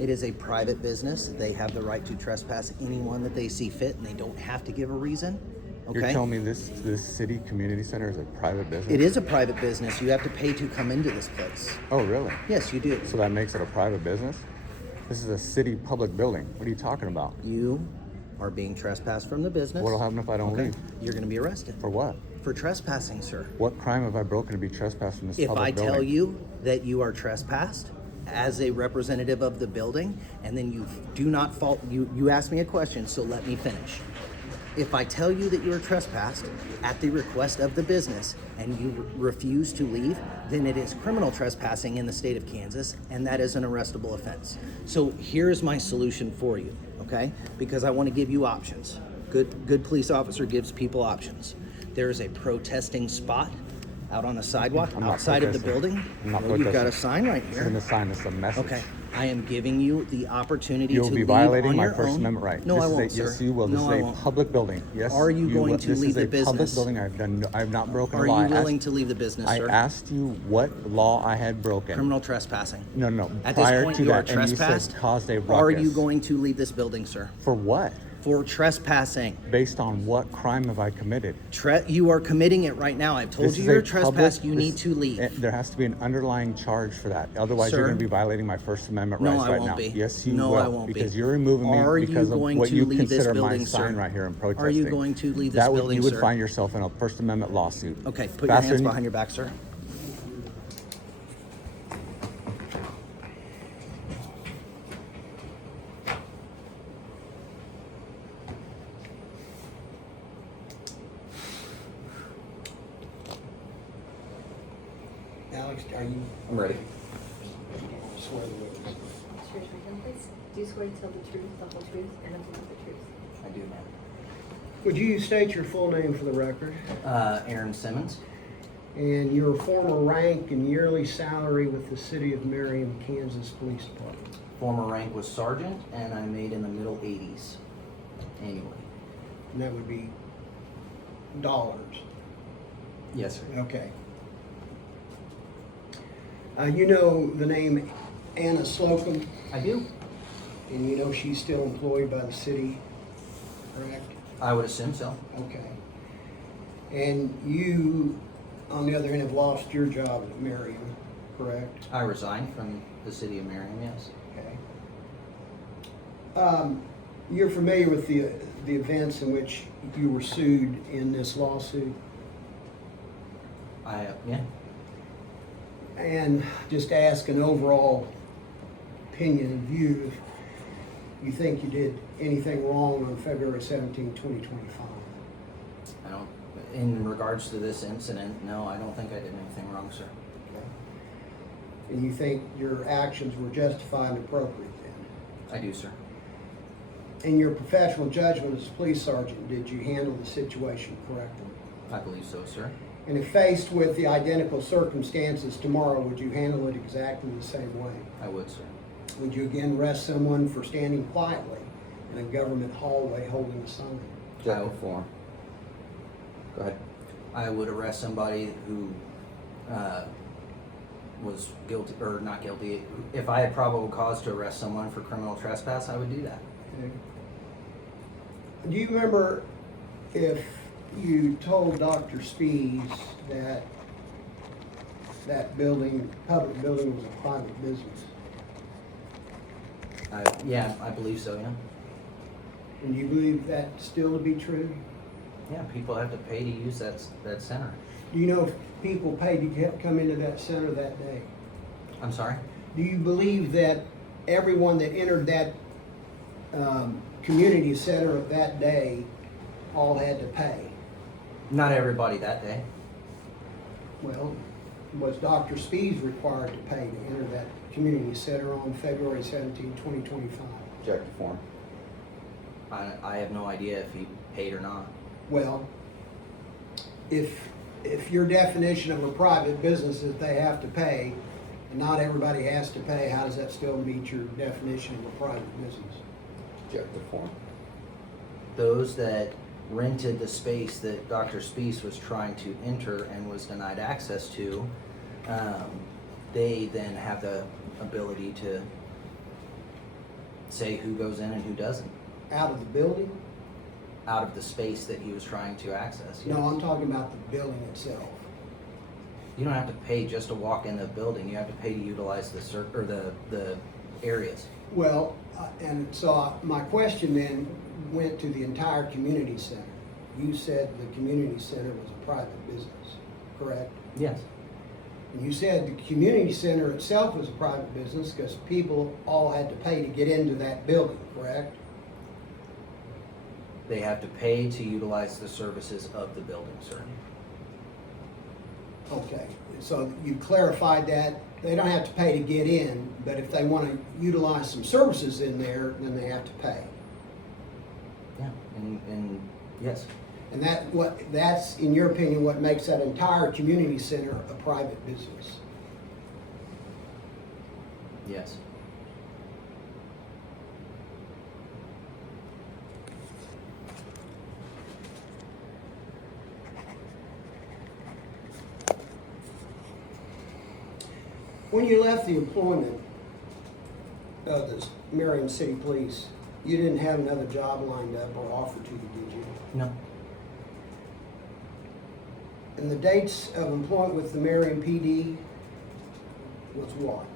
It is a private business. They have the right to trespass anyone that they see fit, and they don't have to give a reason. Okay? You're telling me this city community center is a private business? It is a private business. You have to pay to come into this place. Oh, really? Yes, you do. So that makes it a private business? This is a city public building. What are you talking about? You are being trespassed from the business. What'll happen if I don't leave? You're going to be arrested. For what? For trespassing, sir. What crime have I broken to be trespassed from this If public I building? tell you that you are trespassed as a representative of the building, and then you do not fault, you asked me a question, so let me finish. If I tell you that you are trespassed at the request of the business and you refuse to leave, then it is criminal trespassing in the state of Kansas, and that is an arrestable offense. So here's my solution for you, okay? Because I want to give you options. Good police officer gives people options. There is a protesting spot out on the sidewalk outside of the building. Well, you've got a sign right here. This isn't a sign, it's a message. Okay. I am giving you the opportunity to You'll be leave violating on my your First own. Amendment right. No, This I is won't, Yes, sir. you will. This No, I is a won't. public building. Yes. Are you going to leave the This is a public business? building. I have not broken a Are law. you willing to leave the business, I sir? asked you what law I had broken. Criminal trespassing. No. At this Prior point, to you are that, and you trespassed. said caused a ruckus. Are you going to leave this building, sir? For what? For trespassing. Based on what crime have I committed? You are committing it right now. I've told This you is you're a trespassed. public- You need to leave. There has to be an underlying charge for that. Otherwise, Sir? you're going to be violating my First Amendment No, rights I right won't now. be. Yes, you No, will. I won't be. Because you're removing me Are you because of going what to you leave this consider my building, sign sir? right here in protesting. Are you going to leave this building, You would sir? find yourself in a First Amendment lawsuit. Okay, put your Faster hands than- behind your back, sir. Alex, are you? I'm ready. Swear the witness. Sure, please. Do you swear to tell the truth, the whole truth, and nothing but the truth? I do, ma'am. Would you state your full name for the record? Aaron Simmons. And your former rank and yearly salary with the City of Merriam, Kansas Police Department? Former rank was sergeant, and I made in the middle 80s annually. And that would be dollars. Yes, sir. Okay. You know the name Anna Slocum, I do. and you know she's still employed by the city, correct? I would assume so. Okay. And you, on the other hand, have lost your job at Merriam, correct? I resigned from the city of Merriam, yes. Okay. You're familiar with the events in which you were sued in this lawsuit? Yeah. And just ask an overall opinion of you, if you think you did anything wrong on February 17, 2025. I don't, in regards to this incident, no, I don't think I did anything wrong, sir. Okay. And you think your actions were justified and appropriate then? I do, sir. In your professional judgment as a police sergeant, did you handle the situation correctly? I believe so, sir. And if faced with the identical circumstances tomorrow, would you handle it exactly the same way? I would, sir. Would you again arrest someone for standing quietly in a government hallway holding a sign? Jail form. Go ahead. I would arrest somebody who was guilty, or not guilty. If I had probable cause to arrest someone for criminal trespass, I would do that. Okay. Do you remember if you told Dr. Spees that that building, public building, was a private business? Yeah, I believe so, yeah. And you believe that still to be true? Yeah, people have to pay to use that center. Do you know if people paid to come into that center that day? I'm sorry? Do you believe that everyone that entered that community center that day all had to pay? Not everybody that day. Well, was Dr. Spees required to pay to enter that community center on February 17, 2025? Check the form. I have no idea if he paid or not. Well, if your definition of a private business is they have to pay, and not everybody has to pay, how does that still meet your definition of a private business? Check the form. Those that rented the space that Dr. Spees was trying to enter and was denied access to, they then have the ability to say who goes in and who doesn't, Out of the building? out of the space that he was trying to access. No, yes. I'm talking about the building itself. You don't have to pay just to walk in the building. You have to pay to utilize the areas. Well, and so my question then went to the entire community center. You said the community center was a private business, correct? Yes. And you said the community center itself was a private business because people all had to pay to get into that building, correct? They have to pay to utilize the services of the building, sir. Okay, so you clarified that. They don't have to pay to get in, but if they want to utilize some services in there, then they have to pay. Yeah, and yes, And that's, in your opinion, what makes that entire community center a private business? yes. When you left the employment of the Marion City Police, you didn't have another job lined up or offered to you, did you? No. And the dates of employment with the Marion PD was what?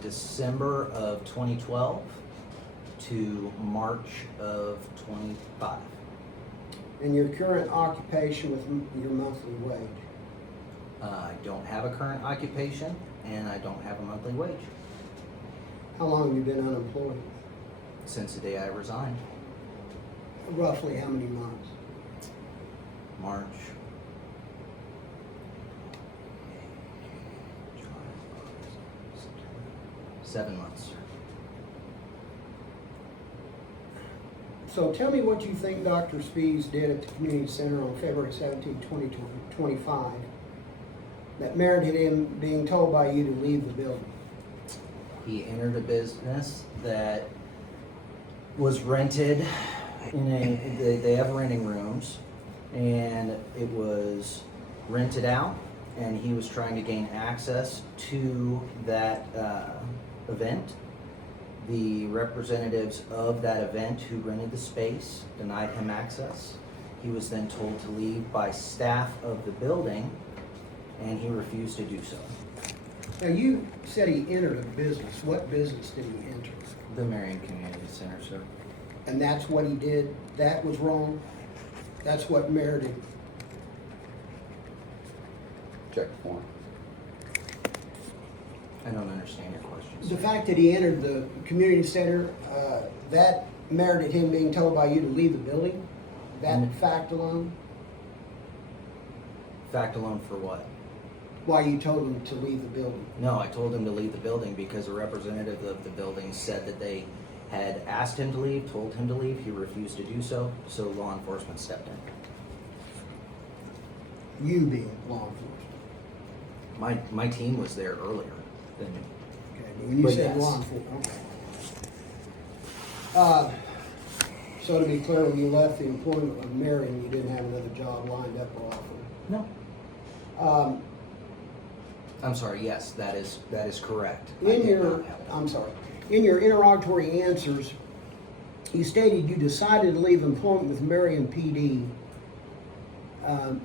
December of 2012 to March of 25. And your current occupation with your monthly wage? I don't have a current occupation, and I don't have a monthly wage How long have you been unemployed? since the day I resigned. Roughly how many months? March. 7 months, sir. So tell me what you think Dr. Spees did at the community center on February 17, 2025 that merited him being told by you to leave the building. He entered a business that was rented they have renting rooms, and it was rented out, and he was trying to gain access to that event. The representatives of that event who rented the space denied him access. He was then told to leave by staff of the building, and he refused to do so. Now you said he entered a business. What business did he enter? The Marion Community Center, sir. And that's what he did? That was wrong? That's what merited? Check the form. I don't understand your question, The sir. fact that he entered the community center, that merited him being told by you to leave the building? That fact alone? Fact alone for what? Why you told him to leave the building? No, I told him to leave the building because a representative of the building said that they had asked him to leave, told him to leave, he refused to do so, so law enforcement stepped in. You being law enforcement. My team was there earlier than me. Okay, but when you But said yes. law enforcement, okay. So to be clear, when you left the employment of Marion, you didn't have another job lined up or offered? No. Um, I'm sorry, yes, that is correct. I In did your, not have that. I'm sorry, in your interrogatory answers, you stated you decided to leave employment with Marion PD, and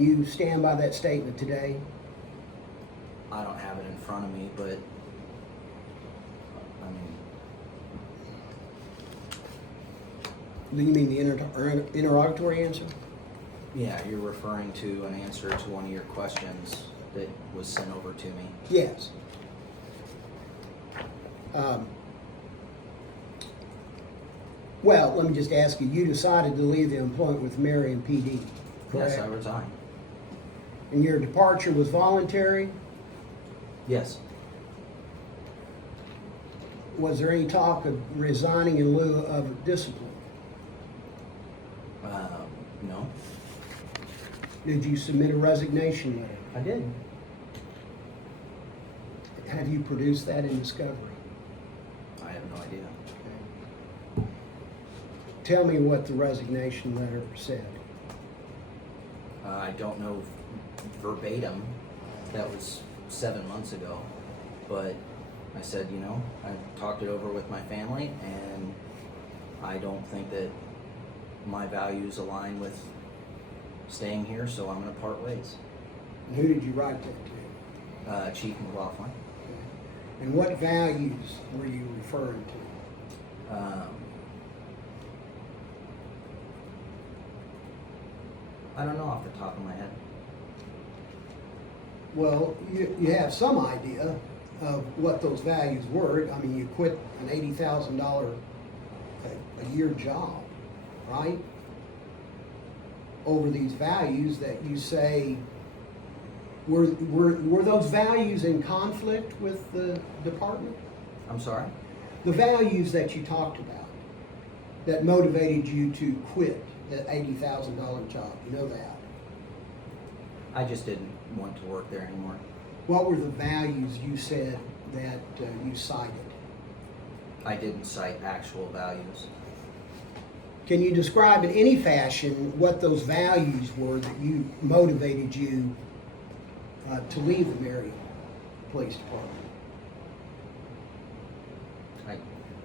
you stand by that statement today? I don't have it in front of me, but I mean, Do you mean the interrogatory answer? yeah, you're referring to an answer to one of your questions that was sent over to me. Yes. Well, let me just ask you, you decided to leave the employment with Marion PD, correct? Yes, I resigned. And your departure was voluntary? Yes. Was there any talk of resigning in lieu of discipline? No. Did you submit a resignation letter? I did. Have you produced that in discovery? I have no idea. Tell me what the resignation letter said. I don't know verbatim. That was 7 months ago. But, I said, you know, I talked it over with my family, and I don't think that my values align with staying here, so I'm gonna part ways. And who did you write that to? Chief McLaughlin. And what values were you referring to? I don't know off the top of my head. Well, you have some idea of what those values were. I mean, you quit an $80,000 a year job, right? Over these values that you say, were those values in conflict with the department? I'm sorry? The values that you talked about that motivated you to quit that $80,000 job, you know that. I just didn't want to work there anymore. What were the values you said that you cited? I didn't cite actual values. Can you describe in any fashion what those values were that you motivated you to leave the Marion Police Department?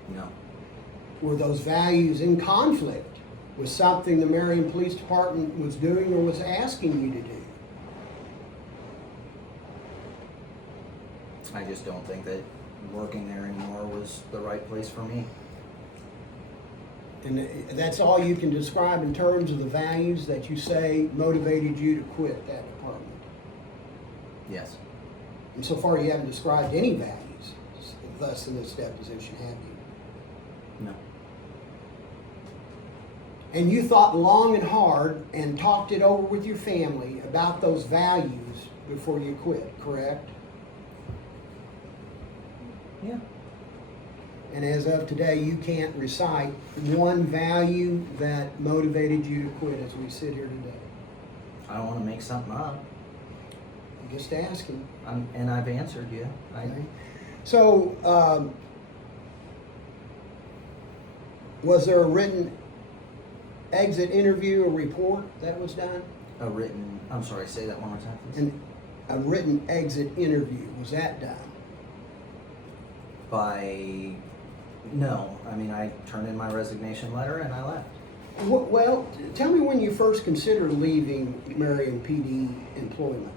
No. Were those values in conflict with something the Marion Police Department was doing or was asking you to do? I just don't think that working there anymore was the right place for me. And that's all you can describe in terms of the values that you say motivated you to quit that department? Yes. And so far you haven't described any values, thus in this deposition, have you? No. And you thought long and hard and talked it over with your family about those values before you quit, correct? Yeah. And as of today, you can't recite one value that motivated you to quit as we sit here today. I don't want to make something up. I'm just asking. And I've answered you. Okay. So, was there a written exit interview or report that was done? I'm sorry, say that one more time, please. And a written exit interview, was that done? No. I mean, I turned in my resignation letter and I left. Well, tell me when you first considered leaving Marion PD employment.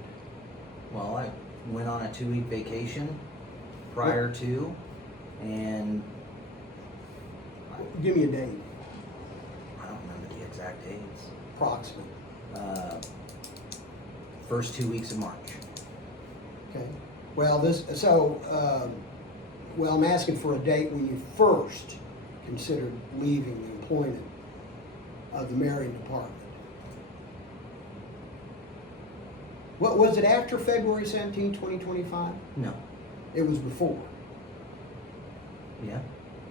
Well, I went on a 2-week vacation prior to, and Give me a date, I don't remember the exact dates. approximate. First 2 weeks of March. Okay. Well, I'm asking for a date when you first considered leaving the employment of the Marion Department. What was it, after February 17, 2025? No. It was before. Yeah.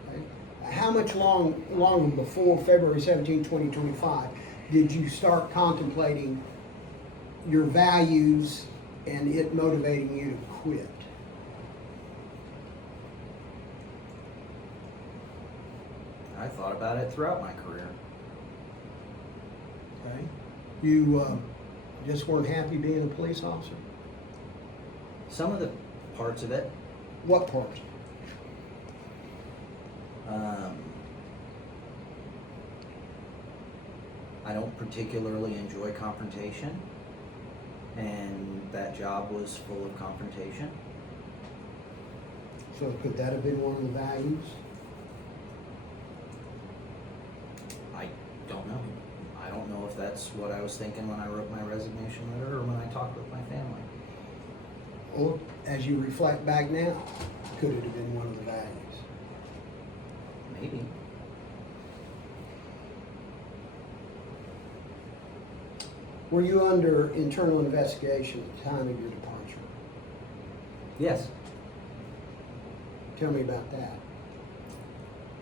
Okay. How much longer before February 17, 2025 did you start contemplating your values and it motivating you to quit? I thought about it throughout my career. Okay. You just weren't happy being a police officer? Some of the parts of it. What parts? I don't particularly enjoy confrontation, and that job was full of confrontation. So could that have been one of the values? I don't know. I don't know if that's what I was thinking when I wrote my resignation letter or when I talked with my family. Or as you reflect back now, could it have been one of the values? Maybe. Were you under internal investigation at the time of your departure? Yes. Tell me about that.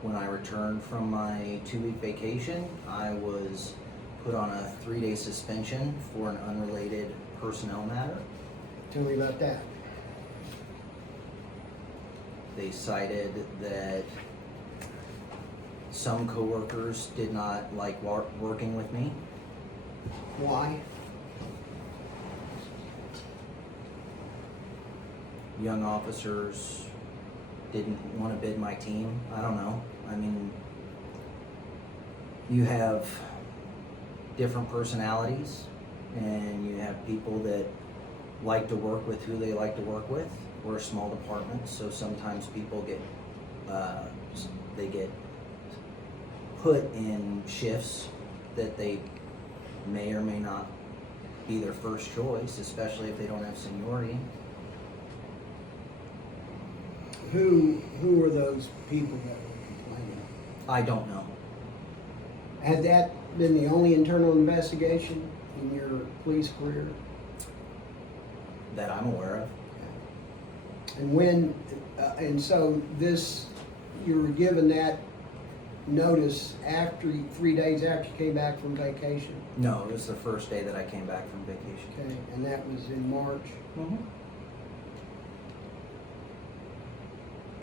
When I returned from my 2-week vacation, I was put on a 3-day suspension for an unrelated personnel matter. Tell me about that. They cited that some coworkers did not like working with me. Why? Young officers didn't want to bid my team. I don't know. I mean, you have different personalities, and you have people that like to work with who they like to work with. We're a small department, so sometimes people get they get put in shifts that they may or may not be their first choice, especially if they don't have seniority. Who are those people that were complaining? I don't know. Had that been the only internal investigation in your police career? That I'm aware of. And when, and so this, you were given that notice after, 3 days after you came back from vacation? No, it was the first day that I came back from vacation. Okay, and that was in March? Mm-hmm.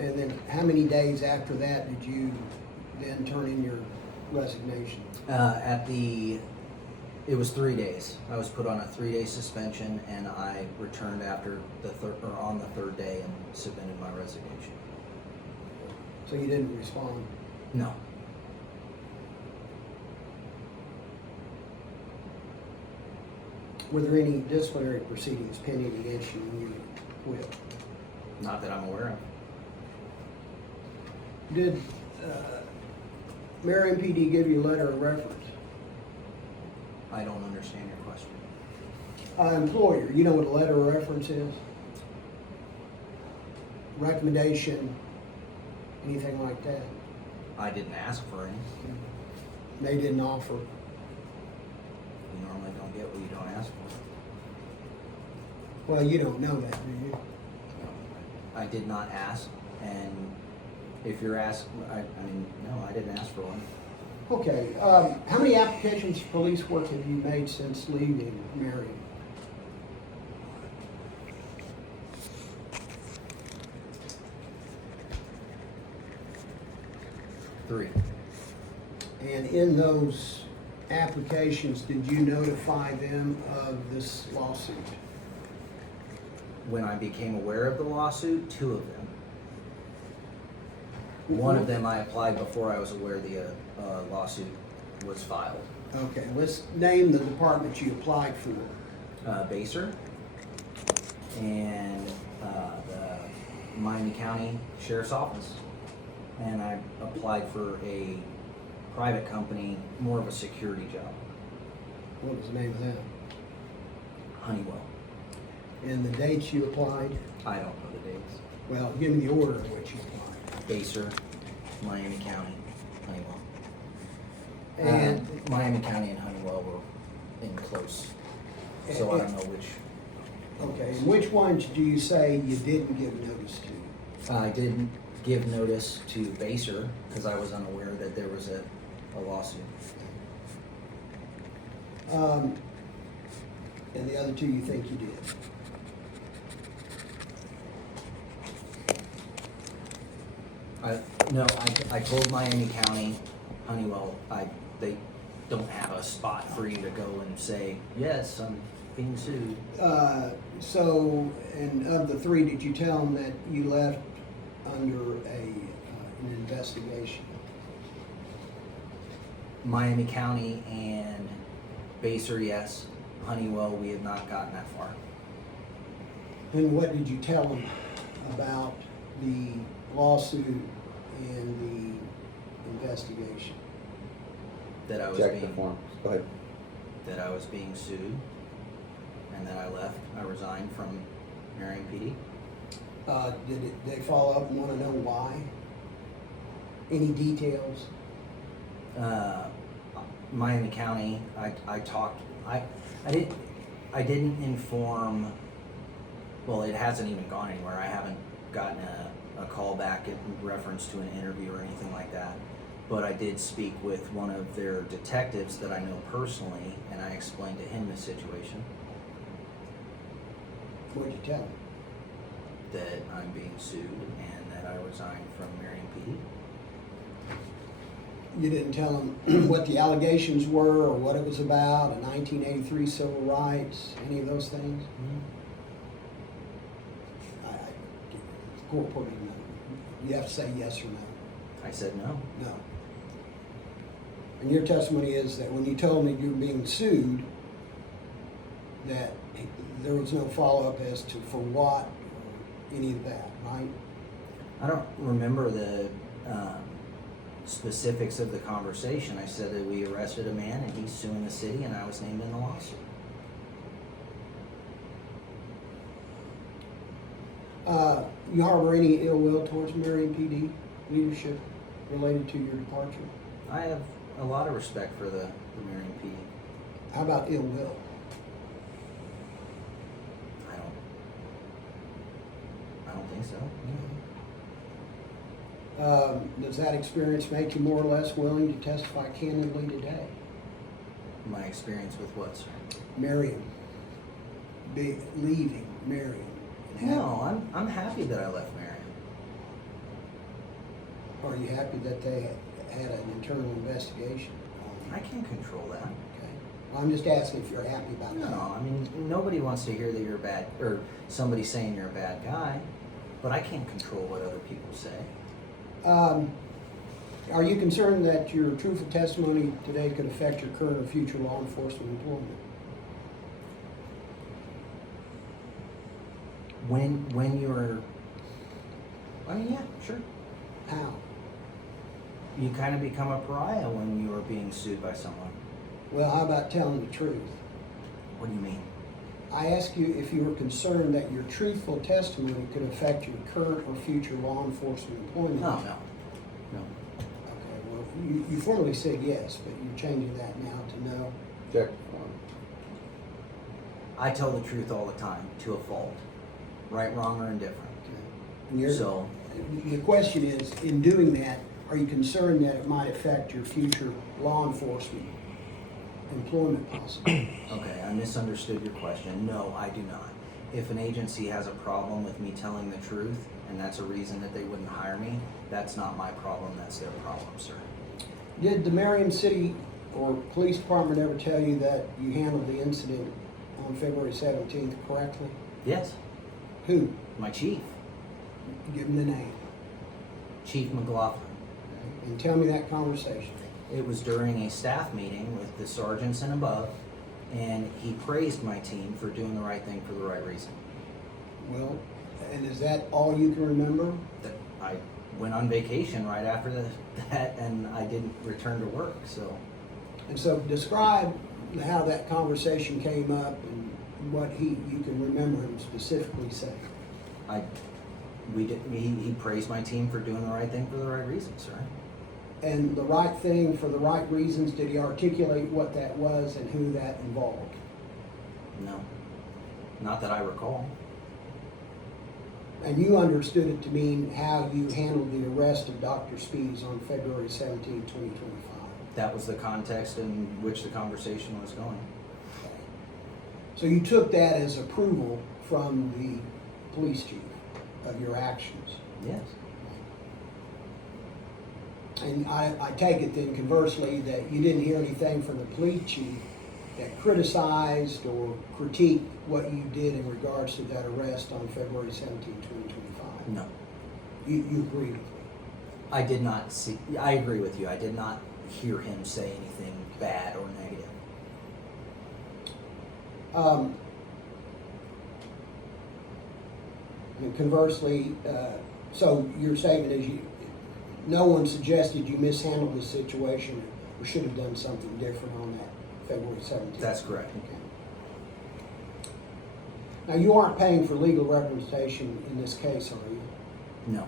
And then how many days after that did you then turn in your resignation? It was 3 days. I was put on a 3-day suspension, and I returned after on the third day and submitted my resignation. So you didn't respond? No. Were there any disciplinary proceedings pending against you when you quit? Not that I'm aware of. Did Marion PD give you a letter of reference? I don't understand your question. Employer, you know what a letter of reference is? Recommendation, anything like that? I didn't ask for any. They didn't offer. You normally don't get what you don't ask for. Well, you don't know that, do you? I did not ask, and if you're asked, I mean, no, I didn't ask for one. Okay, how many applications for police work have you made since leaving Marion? Three. And in those applications, did you notify them of this lawsuit? When I became aware of the lawsuit, 2 of them. One of them I applied before I was aware the lawsuit was filed. Okay, let's name the department you applied for. Baser and the Miami County Sheriff's Office. And I applied for a private company, more of a security job, What was the name of that? Honeywell. And the dates you applied? I don't know the dates. Well, give me the order in which you applied. Baser, Miami County, Honeywell. And Miami County and Honeywell were in close, so I don't know which. okay, and which ones do you say you didn't give notice to? I didn't give notice to Baser because I was unaware that there was a lawsuit. And the other 2 you think you did? I told Miami County, Honeywell, they don't have a spot for you to go and say, yes, I'm being sued. So, and of the 3, did you tell them that you left under an investigation? Miami County and Baser, yes. Honeywell, we have not gotten that far. And what did you tell them about the lawsuit and the investigation? That I was Check the being forms. Go ahead. that I was being sued, and that I left. I resigned from Marion PD. Did they follow up and want to know why? Any details? Miami County, I didn't inform, well, it hasn't even gone anywhere. I haven't gotten a call back in reference to an interview or anything like that. But I did speak with one of their detectives that I know personally, and I explained to him the situation, What'd you tell them? that I'm being sued and that I resigned from Marion PD. You didn't tell them what the allegations were or what it was about, a 1983 civil rights, any of those things? Court reporting. You have to say yes or no. I said no. No. And your testimony is that when you told me you were being sued, that there was no follow-up as to for what or any of that, right? I don't remember the specifics of the conversation. I said that we arrested a man and he's suing the city and I was named in the lawsuit. You harbor any ill will towards Marion PD leadership related to your departure? I have a lot of respect for the Marion PD. How about ill will? I don't think so. Does that experience make you more or less willing to testify candidly today? My experience with what, sir? Marion, leaving Marion. and No, I'm happy that I left Marion. Are you happy that they had an internal investigation? I can't control that. Okay. I'm just asking if you're happy about that. No, I mean, nobody wants to hear that you're bad, or somebody saying you're a bad guy, but I can't control what other people say. Are you concerned that your truthful testimony today could affect your current or future law enforcement employment? When you're, I mean, yeah, sure. How? You kind of become a pariah when you are being sued by someone. Well, how about telling the truth? What do you mean? I ask you if you were concerned that your truthful testimony could affect your current or future law enforcement employment. No. Okay, well, you formally said yes, but you're changing that now to no. Check the form. I tell the truth all the time, to a fault. Right, wrong, or indifferent. Okay. And So, the question is, in doing that, are you concerned that it might affect your future law enforcement employment possibly? okay, I misunderstood your question. No, I do not. If an agency has a problem with me telling the truth, and that's a reason that they wouldn't hire me, that's not my problem, that's their problem, sir. Did the Marion City or Police Department ever tell you that you handled the incident on February 17th correctly? Yes, Who? my chief, Give him the name. Chief McLaughlin. And tell me that conversation. It was during a staff meeting with the sergeants and above, and he praised my team for doing the right thing for the right reason. Well, and is that all you can remember? That I went on vacation right after that, and I didn't return to work, so. And so describe how that conversation came up and what you can remember him specifically saying. He praised my team for doing the right thing for the right reason, sir. And the right thing for the right reasons, did he articulate what that was and who that involved? No, not that I recall. And you understood it to mean how you handled the arrest of Dr. Spees on February 17, 2025. That was the context in which the conversation was going. So you took that as approval from the police chief of your actions. Yes. And I take it then conversely that you didn't hear anything from the police chief that criticized or critiqued what you did in regards to that arrest on February 17, 2025. No. You agree with me? I did not see, I agree with you. I did not hear him say anything bad or negative. And conversely, so your statement is no one suggested you mishandled the situation or should have done something different on that February 17th? That's correct. Okay. Now, you aren't paying for legal representation in this case, are you? No.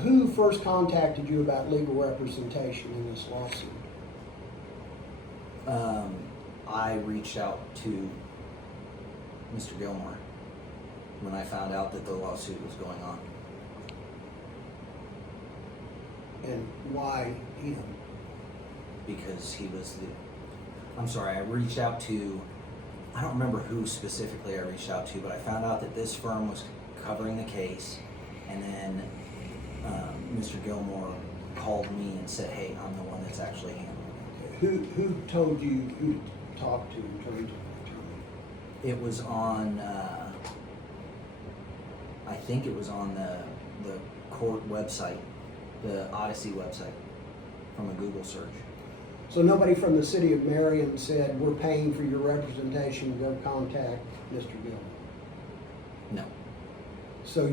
Who first contacted you about legal representation in this lawsuit? I reached out to Mr. Gilmore when I found out that the lawsuit was going on. And why him? Because he was I reached out to, I don't remember who specifically I reached out to, but I found out that this firm was covering the case, and then Mr. Gilmore called me and said, hey, I'm the one that's actually handling it. Who told you who to talk to in terms of attorney? It was on, I think it was on the court website, the Odyssey website, from a Google search. So nobody from the city of Marion said, we're paying for your representation, go contact Mr. Gilmore? No. So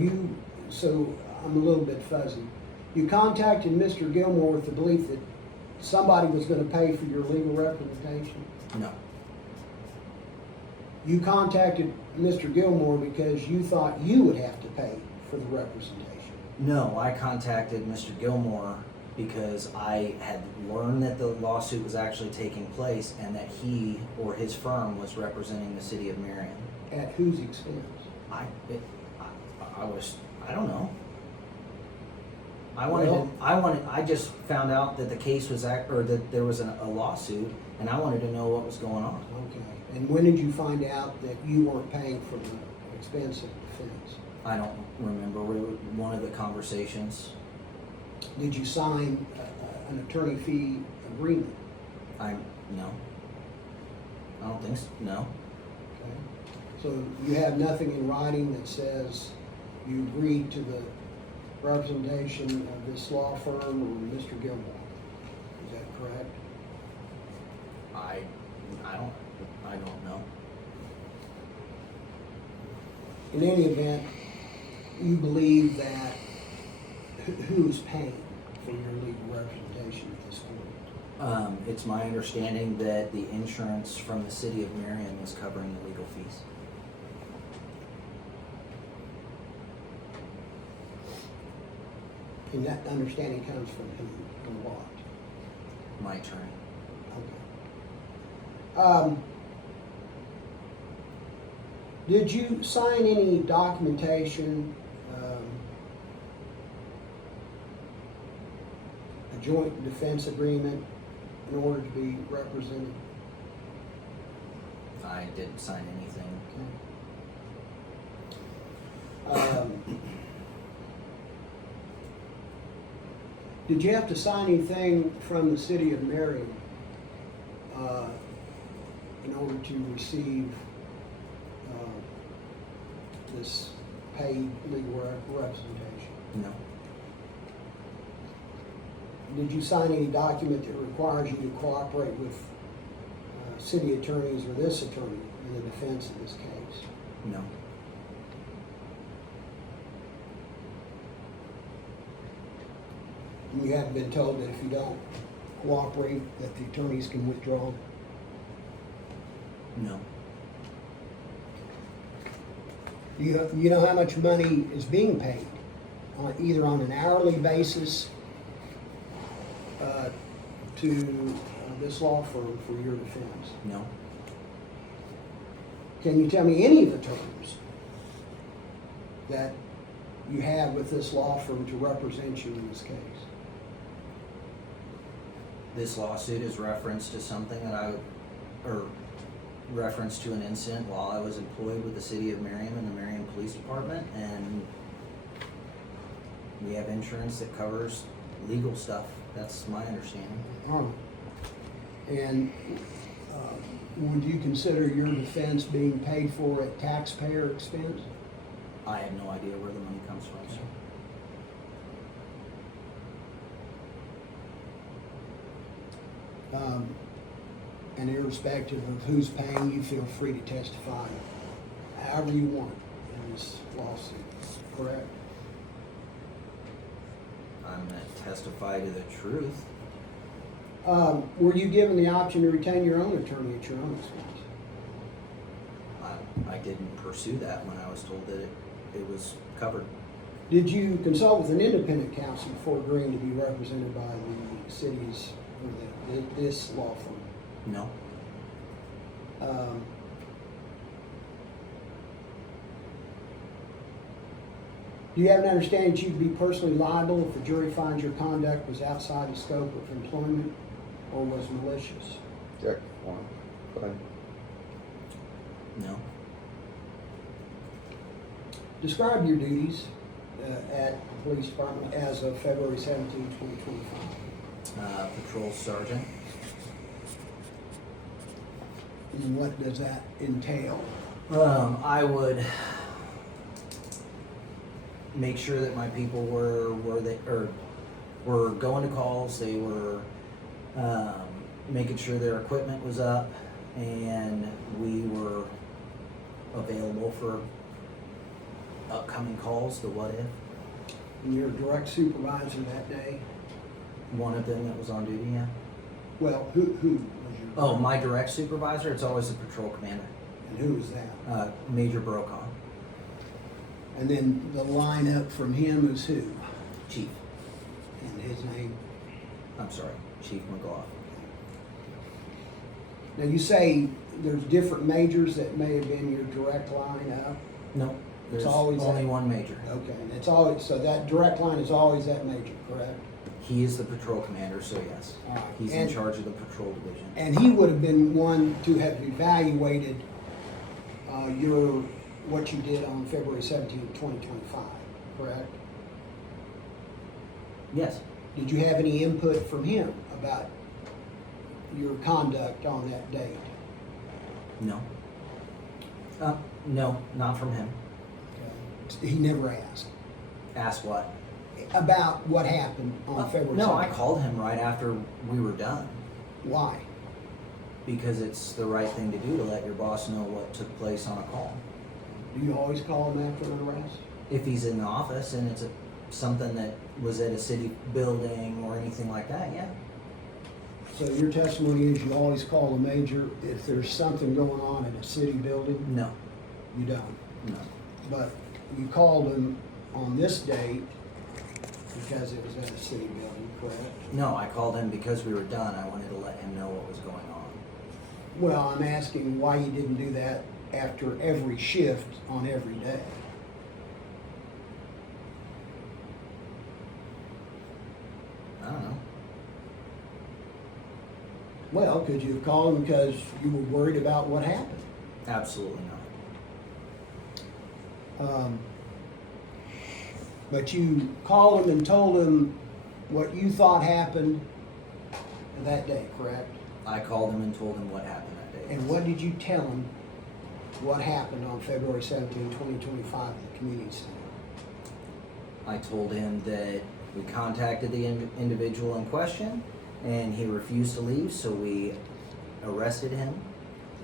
I'm a little bit fuzzy. You contacted Mr. Gilmore with the belief that somebody was gonna pay for your legal representation? No. You contacted Mr. Gilmore because you thought you would have to pay for the representation? No, I contacted Mr. Gilmore because I had learned that the lawsuit was actually taking place and that he or his firm was representing the city of Marion. At whose expense? I don't know. I just found out that the case was or that there was a lawsuit, and I wanted to know what was going on. Okay. And when did you find out that you weren't paying for the expense of defense? I don't remember. One of the conversations. Did you sign an attorney fee agreement? No. I don't think so. No. Okay. So you have nothing in writing that says you agreed to the representation of this law firm or Mr. Gilmore? Is that correct? I don't know. In any event, you believe that who's paying for your legal representation at this point? It's my understanding that the insurance from the city of Marion is covering the legal fees. And that understanding comes from who, from what? My attorney. Okay. Did you sign any documentation, a joint defense agreement in order to be represented? I didn't sign anything. Did you have to sign anything from the city of Marion in order to receive this paid legal representation? No. Did you sign any document that requires you to cooperate with city attorneys or this attorney in the defense of this case? No. And you haven't been told that if you don't cooperate, that the attorneys can withdraw? No. You know how much money is being paid, either on an hourly basis to this law firm for your defense? No. Can you tell me any of the terms that you have with this law firm to represent you in this case? This lawsuit is reference to something that reference to an incident while I was employed with the city of Marion and the Marion Police Department, and we have insurance that covers legal stuff. That's my understanding. All right. And would you consider your defense being paid for at taxpayer expense? I have no idea where the money comes from, sir. And irrespective of who's paying, you feel free to testify however you want in this lawsuit, correct? I'm going to testify to the truth. Were you given the option to retain your own attorney at your own expense? I didn't pursue that when I was told that it was covered. Did you consult with an independent counsel before agreeing to be represented by the city's, or this law firm? No. Do you have an understanding that you'd be personally liable if the jury finds your conduct was outside the scope of employment or was malicious? Check one. Fine. No. Describe your duties at the police department as of February 17, 2025. Patrol sergeant. And what does that entail? I would make sure that my people were going to calls. They were making sure their equipment was up, and we were available for upcoming calls. The what if. And your direct supervisor that day? One of them that was on duty. Yeah. Well, who was your? Oh, my direct supervisor. It's always the patrol commander, And who was that? Major Brokaw, And then the line up from him is who? Chief. And his name? I'm sorry, Chief McLaughlin. Now you say there's different majors that may have been your direct line up? No, there's always only that- one major. Okay, and it's always, so that direct line is always that major, correct? He is the patrol commander, so yes, All right. he's in And- charge of the patrol division. And he would have been one to have evaluated what you did on February 17, 2025, correct? Yes, Did you have any input from him about your conduct on that date? no. No, not from him. He never asked Ask what? about what happened on February 17. No, I called him right after we were done, Why? because it's the right thing to do to let your boss know what took place on a call. Do you always call him after an arrest? If he's in the office and it's something that was at a city building or anything like that, yeah. So your testimony is you always call the major if there's something going on in a city building? No, You don't. no. But you called him on this date because it was at a city building, correct? No, I called him because we were done. I wanted to let him know what was going on. Well, I'm asking why you didn't do that after every shift on every day. I don't know. Well, could you have called him because you were worried about what happened? Absolutely not. But you called him and told him what you thought happened that day, correct? I called him and told him what happened that day. And what did you tell him what happened on February 17, 2025 at the community center? I told him that we contacted the individual in question and he refused to leave, so we arrested him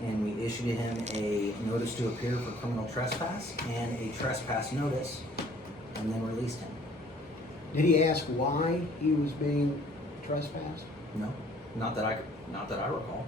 and we issued him a notice to appear for criminal trespass and a trespass notice, and then released him. Did he ask why he was being trespassed? No, not that I recall.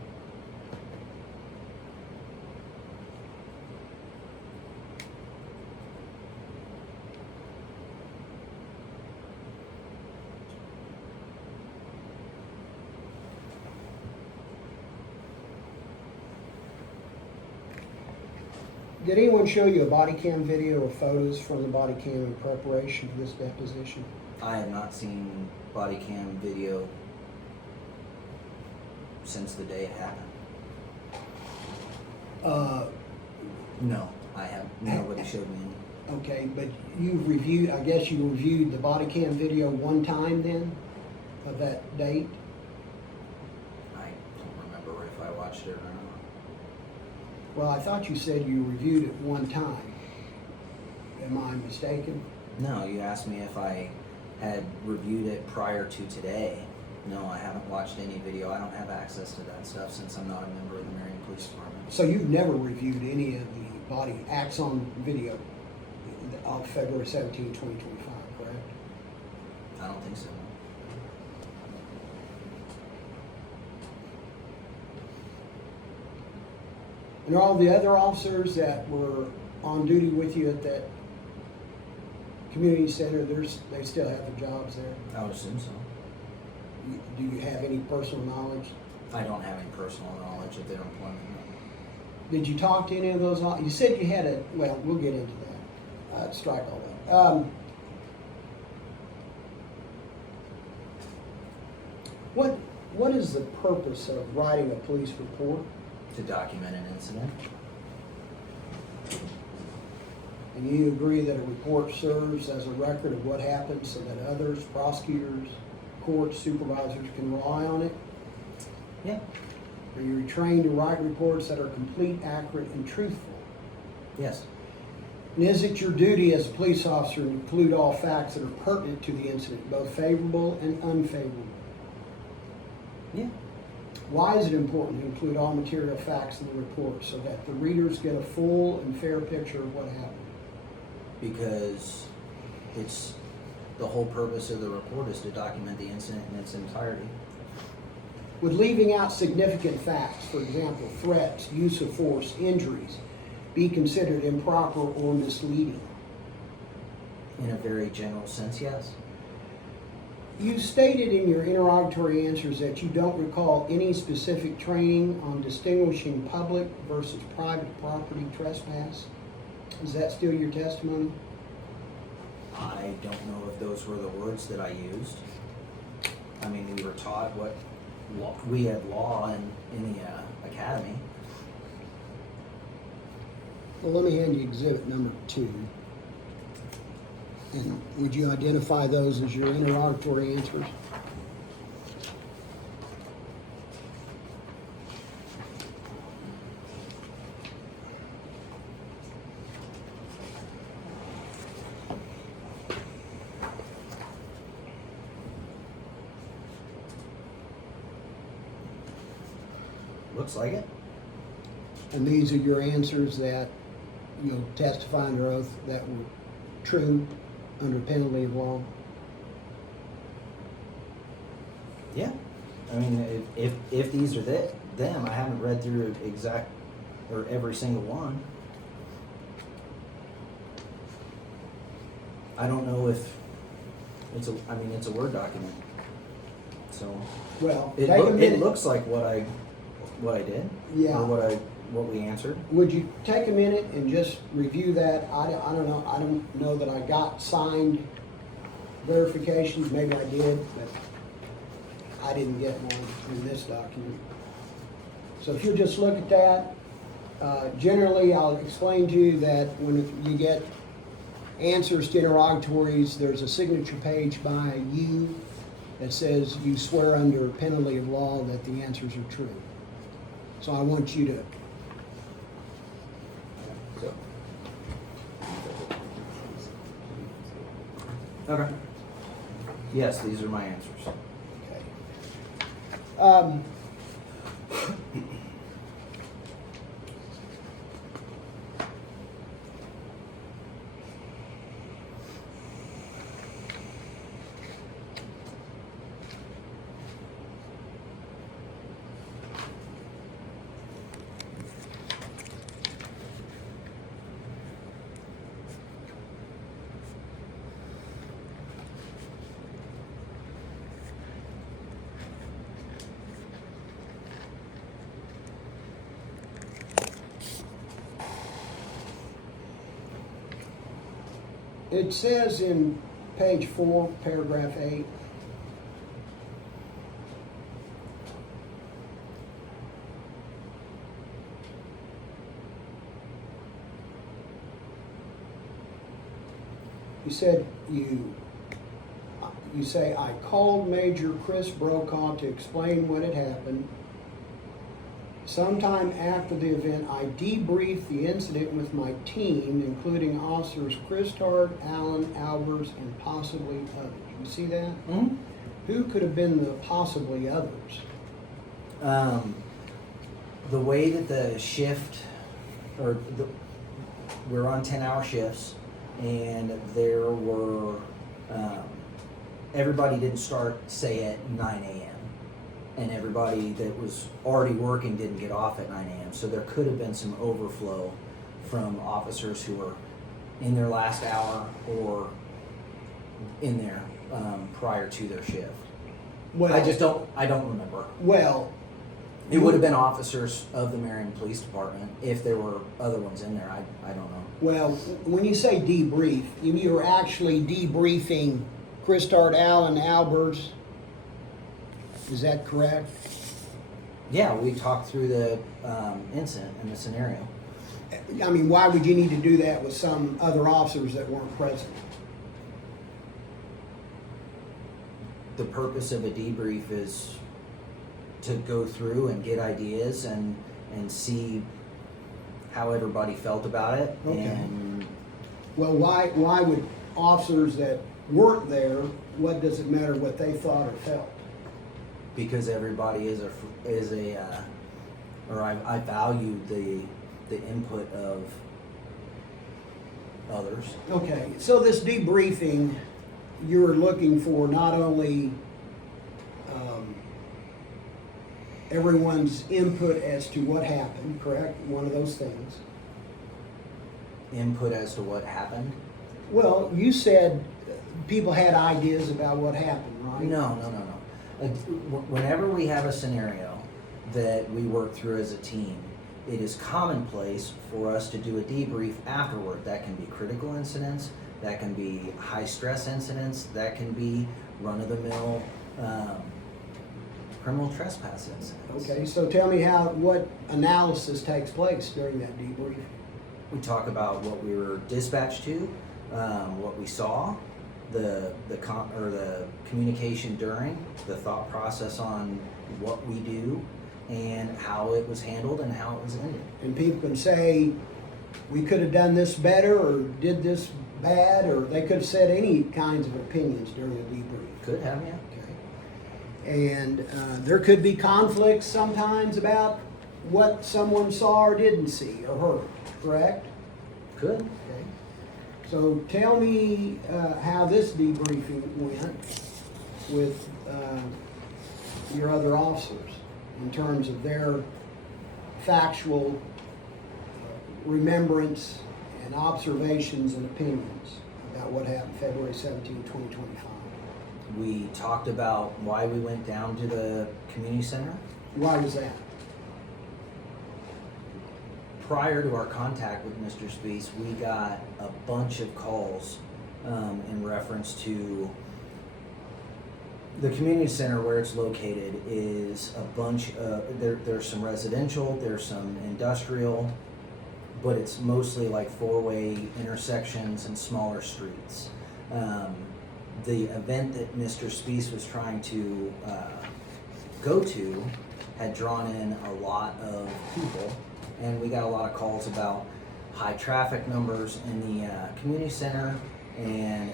Did anyone show you a body cam video or photos from the body cam in preparation for this deposition? I have not seen body cam video since the day it happened. No, I have. Nobody showed me any. Okay, but you've reviewed, I guess you reviewed the body cam video one time then, of that date? I don't remember if I watched it or not. Well, I thought you said you reviewed it one time. Am I mistaken? No, you asked me if I had reviewed it prior to today. No, I haven't watched any video. I don't have access to that stuff since I'm not a member of the Marion Police Department. So you've never reviewed any of the body acts on video of February 17, 2025, correct? I don't think so. And all the other officers that were on duty with you at that community center, they still have their jobs there? I would assume so. Do you have any personal knowledge? I don't have any personal knowledge of their employment. Did you talk to any of those? You said you had well, we'll get into that. Strike all that. What is the purpose of writing a police report? To document an incident. And you agree that a report serves as a record of what happened so that others, prosecutors, courts, supervisors can rely on it? Yeah. Are you trained to write reports that are complete, accurate, and truthful? Yes. And is it your duty as a police officer to include all facts that are pertinent to the incident, both favorable and unfavorable? Yeah. Why is it important to include all material facts in the report so that the readers get a full and fair picture of what happened? Because it's the whole purpose of the report is to document the incident in its entirety. Would leaving out significant facts, for example, threats, use of force, injuries, be considered improper or misleading? In a very general sense, yes. You stated in your interrogatory answers that you don't recall any specific training on distinguishing public versus private property trespass. Is that still your testimony? I don't know if those were the words that I used. I mean, we were taught what law, we had law in the academy. Well, let me hand you exhibit number 2. And would you identify those as your interrogatory answers? Looks like it. And these are your answers that you'll testify under oath that were true under penalty of law? Yeah. I mean, if these are them, I haven't read through exact or every single one. I don't know if it's it's a Word document. So Well, it, take a minute. it looks like what I did. Yeah. Or what we answered. Would you take a minute and just review that? I don't know. I don't know that I got signed verifications. Maybe I did, but I didn't get one in this document. So if you just look at that, generally I'll explain to you that when you get answers to interrogatories, there's a signature page by you that says you swear under penalty of law that the answers are true. So I want you to. Okay. Yes, these are my answers. Okay. It says in page 4, paragraph 8, you said you say, I called Major Chris Brokaw to explain what had happened. Sometime after the event, I debriefed the incident with my team, including officers Chris Hart, Allen, Albers, and possibly others. You see that? Mm-hmm. Who could have been the possibly others? The way that the shift, we're on 10-hour shifts, and there were, everybody didn't start, say, at 9 a.m. And everybody that was already working didn't get off at 9 a.m. So there could have been some overflow from officers who were in their last hour or in there prior to their shift. Well, I don't remember. Well, It would have been officers of the Marion Police Department. If there were other ones in there, I don't know. well, when you say debrief, you're actually debriefing Chris Hart, Allen, Albers. Is that correct? Yeah, we talked through the incident and the scenario. I mean, why would you need to do that with some other officers that weren't present? The purpose of a debrief is to go through and get ideas and see how everybody felt about it. Okay. And Well, why would officers that weren't there, what does it matter what they thought or felt? Because everybody I value the input of others. Okay, so this debriefing, you're looking for not only everyone's input as to what happened, correct? One of those things. Input as to what happened? Well, you said people had ideas about what happened, right? No. Whenever we have a scenario that we work through as a team, it is commonplace for us to do a debrief afterward. That can be critical incidents, that can be high stress incidents, that can be run-of-the-mill criminal trespass incidents. Okay, so tell me what analysis takes place during that debrief? We talk about what we were dispatched to, what we saw, the communication during, the thought process on what we do, and how it was handled and how it was ended. And people can say, we could have done this better, or did this bad, or they could have said any kinds of opinions during the debrief. Could have, yeah. Okay. And there could be conflicts sometimes about what someone saw or didn't see or heard, correct? Could. Okay. So tell me how this debriefing went with your other officers in terms of their factual remembrance and observations and opinions about what happened February 17, 2025. We talked about why we went down to the community center. Why was that? Prior to our contact with Mr. Spees, we got a bunch of calls in reference to the community center. Where it's located is a bunch of, there's some residential, there's some industrial, but it's mostly like four-way intersections and smaller streets. The event that Mr. Spees was trying to go to had drawn in a lot of people, and we got a lot of calls about high traffic numbers in the community center and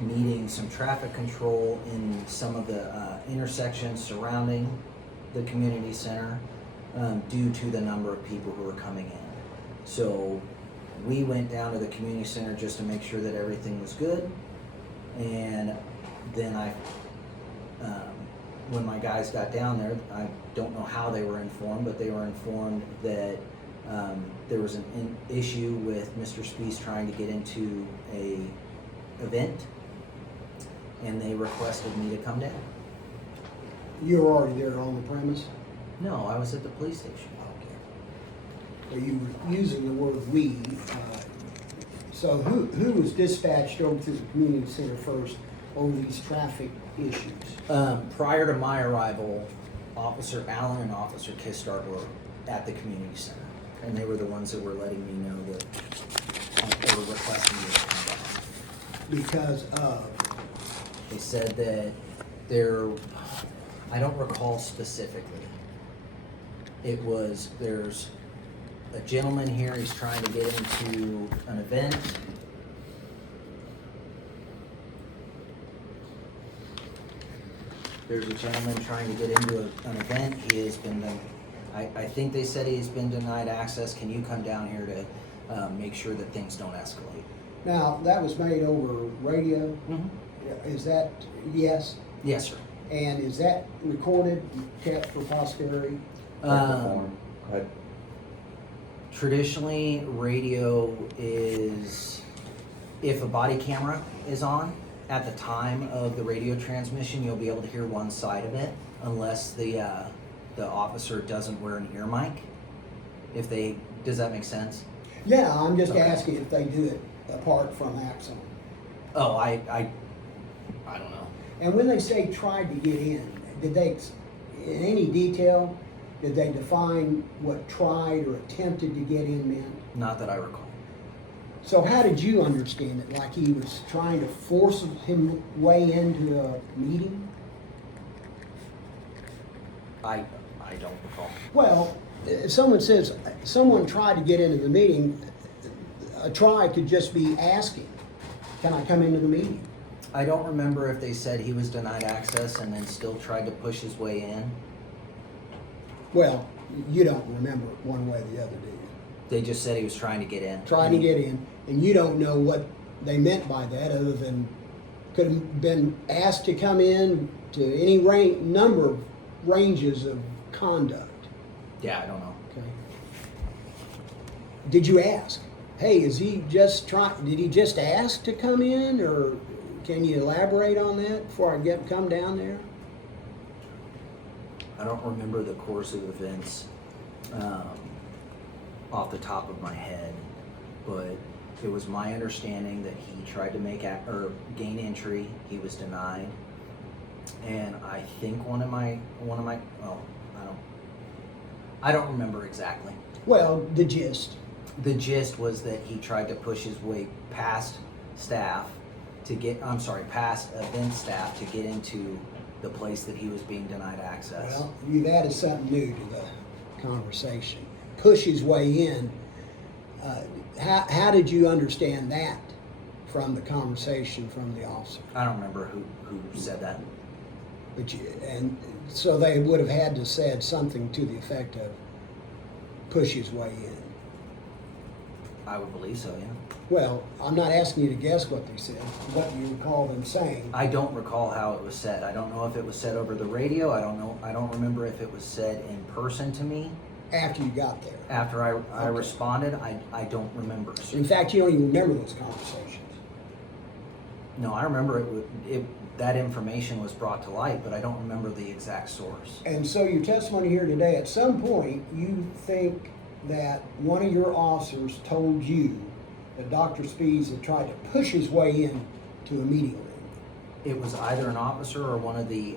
needing some traffic control in some of the intersections surrounding the community center due to the number of people who were coming in. So we went down to the community center just to make sure that everything was good. And then when my guys got down there, I don't know how they were informed, but they were informed that there was an issue with Mr. Spees trying to get into a event, and they requested me to come down. You were already there on the premise? No, I was at the police station. Okay. So you were using the word "we." So who was dispatched over to the community center first over these traffic issues? Prior to my arrival, Officer Allen and Officer Kistart were at the community center, and they were the ones that were letting me know that they were requesting me to come down. Because of? They said that I don't recall specifically. There's a gentleman here, he's trying to get into an event. There's a gentleman trying to get into an event. He has been, I think they said he's been denied access. Can you come down here to make sure that things don't escalate? Now, that was made over radio? Mm-hmm. Is that, yes? Yes, sir. And is that recorded, kept for posterity? Traditionally, radio is, if a body camera is on, at the time of the radio transmission, you'll be able to hear one side of it, unless the officer doesn't wear an ear mic. Does that make sense? Yeah, I'm just Okay. asking if they do it apart from Axon. Oh, I don't know. And when they say tried to get in, did they, in any detail, did they define what tried or attempted to get in meant? Not that I recall. So how did you understand it? Like he was trying to force him way into a meeting? I don't recall. Well, if someone says someone tried to get into the meeting, a try could just be asking, can I come into the meeting? I don't remember if they said he was denied access and then still tried to push his way in. Well, you don't remember it one way or the other, do you? They just said he was trying to get in. Trying to get in, and you don't know what they meant by that, other than could have been asked to come in to any number of ranges of conduct. Yeah, I don't know. Okay. Did you ask? Hey, is he just did he just ask to come in, or can you elaborate on that before I come down there? I don't remember the course of events off the top of my head, but it was my understanding that he tried to gain entry. He was denied, and I think I don't remember exactly. Well, the gist. The gist was that he tried to push his way past staff past event staff to get into the place that he was being denied access. Well, you've added something new to the conversation. Push his way in. How did you understand that from the conversation from the officer? I don't remember who said that. And so they would have had to said something to the effect of push his way in. I would believe so, yeah. Well, I'm not asking you to guess what they said, what you recall them saying. I don't recall how it was said. I don't know if it was said over the radio. I don't know. I don't remember if it was said in person to me. After you got there. After I Okay. responded, I don't remember. In fact, you don't even remember those conversations. No, I remember that information was brought to light, but I don't remember the exact source. And so your testimony here today, at some point, you think that one of your officers told you that Dr. Speeds had tried to push his way in to a meeting room. It was either an officer or one of the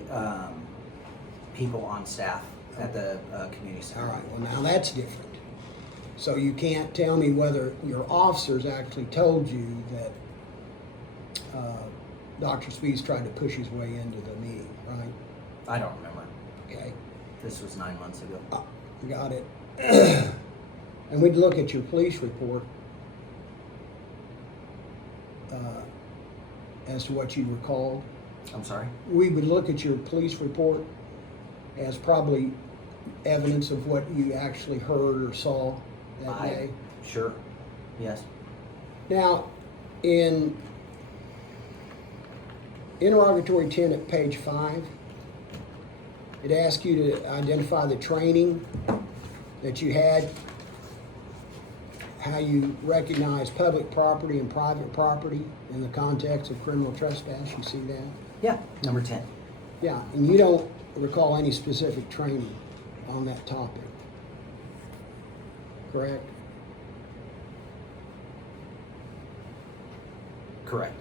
people on staff at the community center. All right, well now that's different. So you can't tell me whether your officers actually told you that Dr. Speeds tried to push his way into the meeting, right? I don't remember. Okay, This was 9 months ago. got it. And we'd look at your police report as to what you recalled. I'm sorry? We would look at your police report as probably evidence of what you actually heard or saw that day. Sure. Yes. Now, in interrogatory 10 at page 5, it asks you to identify the training that you had, how you recognize public property and private property in the context of criminal trespass. You see that? Yeah. Number 10. Yeah, and you don't recall any specific training on that topic, correct? Correct.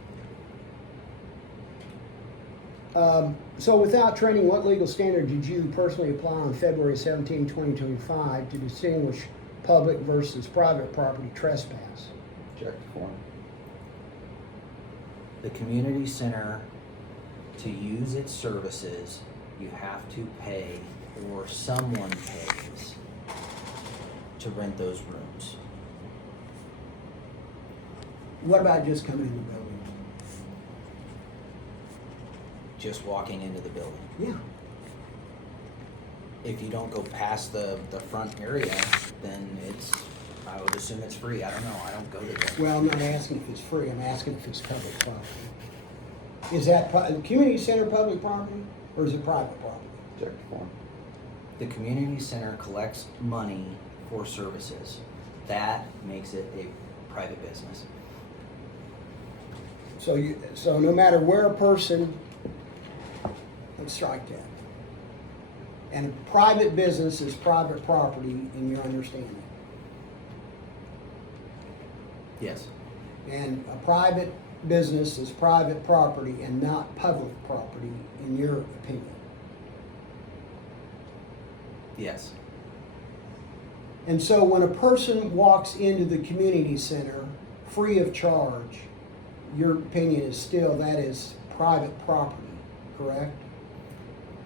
So without training, what legal standard did you personally apply on February 17, 2025 to distinguish public versus private property trespass? Check the form. The community center, to use its services, you have to pay, or someone pays to rent those rooms. What about just coming in the building? Just walking into the building. Yeah. If you don't go past the front area, then I would assume it's free. I don't know. I don't go to there. Well, I'm not asking if it's free, I'm asking if it's public property. Is that the community center public property, or is it private property? Check the form. The community center collects money for services. That makes it a private business. So no matter where a person, let's strike that. And a private business is private property in your understanding. Yes. And a private business is private property and not public property in your opinion. Yes. And so when a person walks into the community center free of charge, your opinion is still that is private property, correct?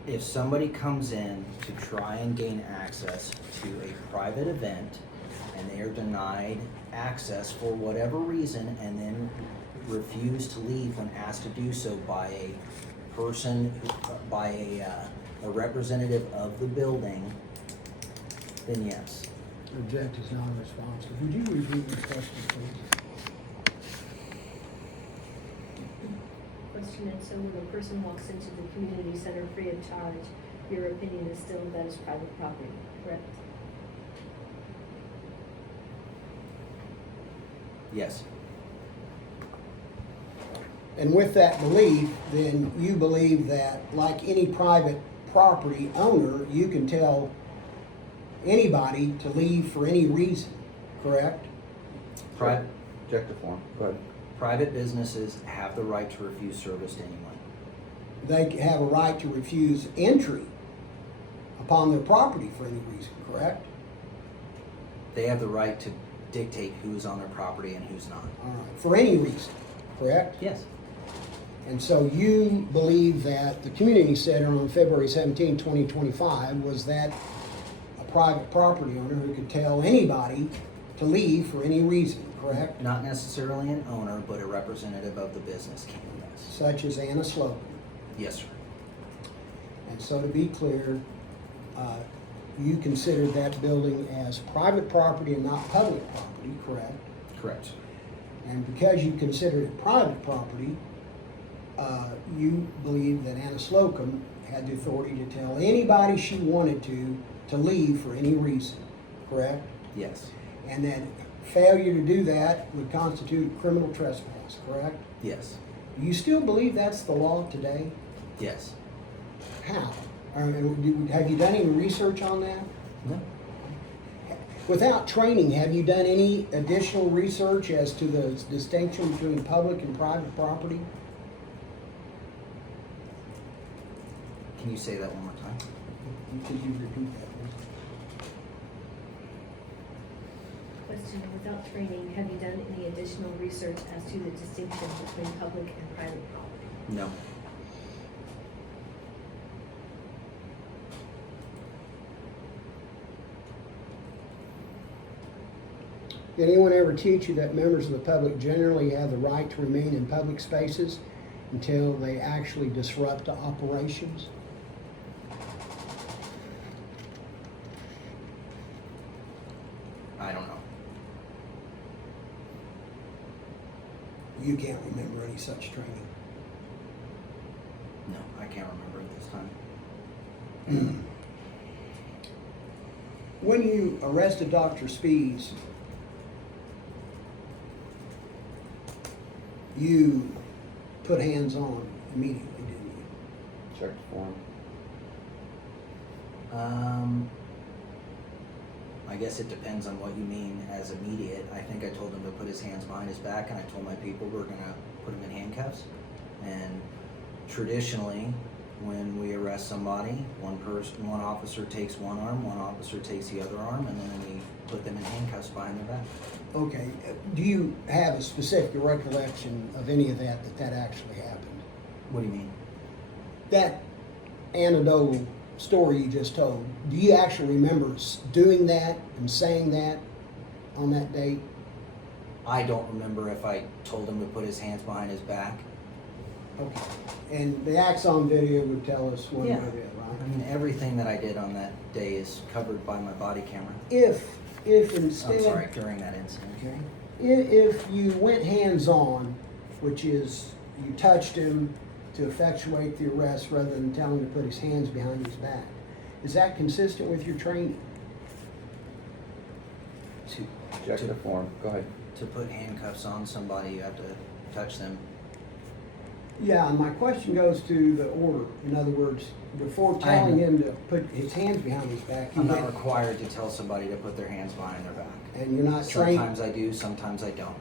If somebody comes in to try and gain access to a private event and they are denied access for whatever reason and then refuse to leave when asked to do so by a person, by a representative of the building, then yes. Object is non-responsive. Would you repeat your question, please? Question, and so when a person walks into the community center free of charge, your opinion is still that is private property, correct? Yes. And with that belief, then you believe that, like any private property owner, you can tell anybody to leave for any reason, correct? Private, Objective form. Go ahead. private businesses have the right to refuse service to anyone. They have a right to refuse entry upon their property for any reason, correct? They have the right to dictate who's on their property and who's not. All right, for any reason, correct? Yes. And so you believe that the community center on February 17, 2025 was that a private property owner who could tell anybody to leave for any reason, correct? Not necessarily an owner, but a representative of the business can, yes. Such as Anna Slocum. Yes, sir. And so to be clear, you considered that building as private property and not public property, correct? Correct. And because you considered it private property, you believe that Anna Slocum had the authority to tell anybody she wanted to leave for any reason, correct? Yes. And that failure to do that would constitute criminal trespass, correct? Yes. Do you still believe that's the law today? Yes. How? Have you done any research on that? No. Without training, have you done any additional research as to the distinction between public and private property? Can you say that one more time? Could you repeat that, please? Question, and without training, have you done any additional research as to the distinction between public and private property? No. Did anyone ever teach you that members of the public generally have the right to remain in public spaces until they actually disrupt the operations? I don't know. You can't remember any such training. No, I can't remember at this time. When you arrested Dr. Spees, you put hands on immediately, didn't you? Checked form. I guess it depends on what you mean as immediate. I think I told him to put his hands behind his back, and I told my people we're gonna put him in handcuffs. And traditionally, when we arrest somebody, one officer takes one arm, one officer takes the other arm, and then we put them in handcuffs behind their back. Okay, do you have a specific recollection of any of that actually happened? What do you mean? That anecdotal story you just told, do you actually remember doing that and saying that on that date? I don't remember if I told him to put his hands behind his back. Okay, and the Axon video would tell us what you Yeah. did, I right? mean, everything that I did on that day is covered by my body camera. If instead... I'm sorry, during that incident. Okay. If you went hands-on, which is you touched him to effectuate the arrest rather than tell him to put his hands behind his back, is that consistent with your training? Objective form. Go ahead. To put handcuffs on somebody, you have to touch them. Yeah, and my question goes to the order. In other words, before telling him to put his hands behind his back, I'm not required to tell somebody to put their hands behind their back. and you're not trained. Sometimes I do, sometimes I don't.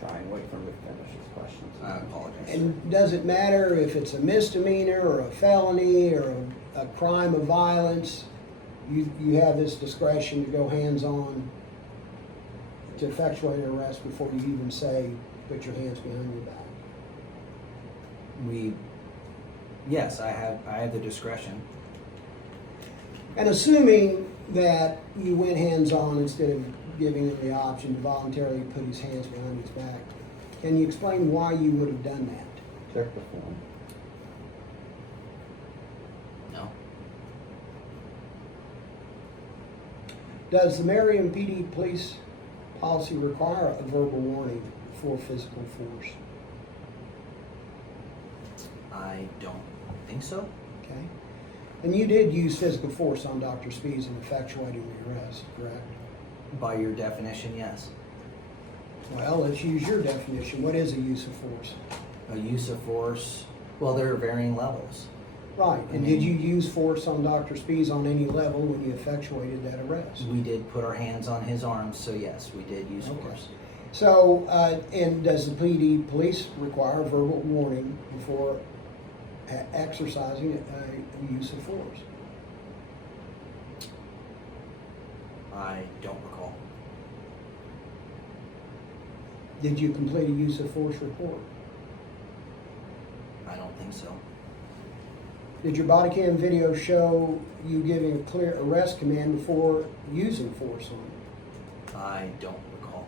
Try and wait for him to finish his questions. I apologize. And does it matter if it's a misdemeanor or a felony or a crime of violence? You have this discretion to go hands-on to effectuate an arrest before you even say, put your hands behind your back. Yes, I have the discretion. And assuming that you went hands-on instead of giving him the option to voluntarily put his hands behind his back. Can you explain why you would have done that? Check the form. No. Does the Marion PD police policy require a verbal warning for physical force? I don't think so. Okay. And you did use physical force on Dr. Spees in effectuating the arrest, correct? By your definition, yes. Well, let's use your definition. What is a use of force? A use of force, well, there are varying levels. Right. And did you use force on Dr. Spees on any level when you effectuated that arrest? We did put our hands on his arms, so yes, we did use Okay. force. So, and does the PD police require verbal warning before exercising a use of force? I don't recall. Did you complete a use of force report? I don't think so. Did your body cam video show you giving a clear arrest command before using force on him? I don't recall.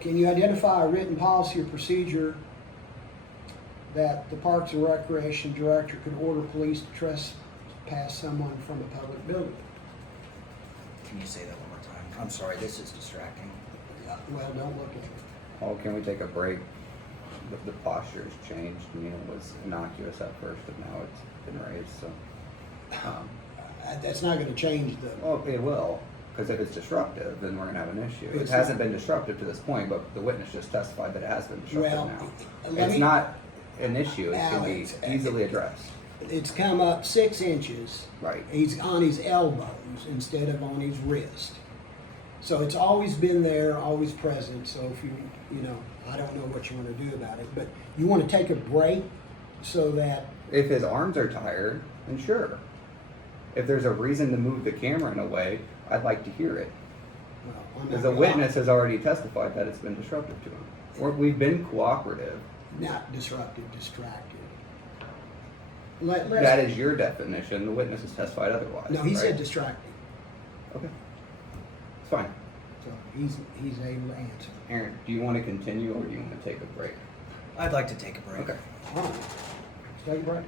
Can you identify a written policy or procedure that the Parks and Recreation Director could order police to trespass someone from a public building? Can you say that one more time? I'm sorry, this is distracting. Well, don't look at it. Oh, can we take a break? The posture has changed. I mean, it was innocuous at first, and now it's been raised, so. That's not going to change the. Well, it will, because if it's disruptive, then we're gonna have an issue. It It's hasn't not. been disruptive to this point, but the witness just testified that it has been disruptive Well, now. let It's me- not an issue, it can be Alex, easily addressed. It's come up 6 inches. Right. He's on his elbows instead of on his wrist. So it's always been there, always present. So if you know, I don't know what you want to do about it, but you want to take a break so that. If his arms are tired, then sure. If there's a reason to move the camera in a way, I'd like to hear it. Well, I'm not Because the gonna- witness has already testified that it's been disruptive to him. We've been cooperative. Not disrupted, distracted. Let's, That is your definition. The witness has testified otherwise. no, he right? said distracted. Okay. It's fine. So he's able to answer. Aaron, do you want to continue or do you want to take a break? I'd like to take a break. Okay. All right. Let's take a break.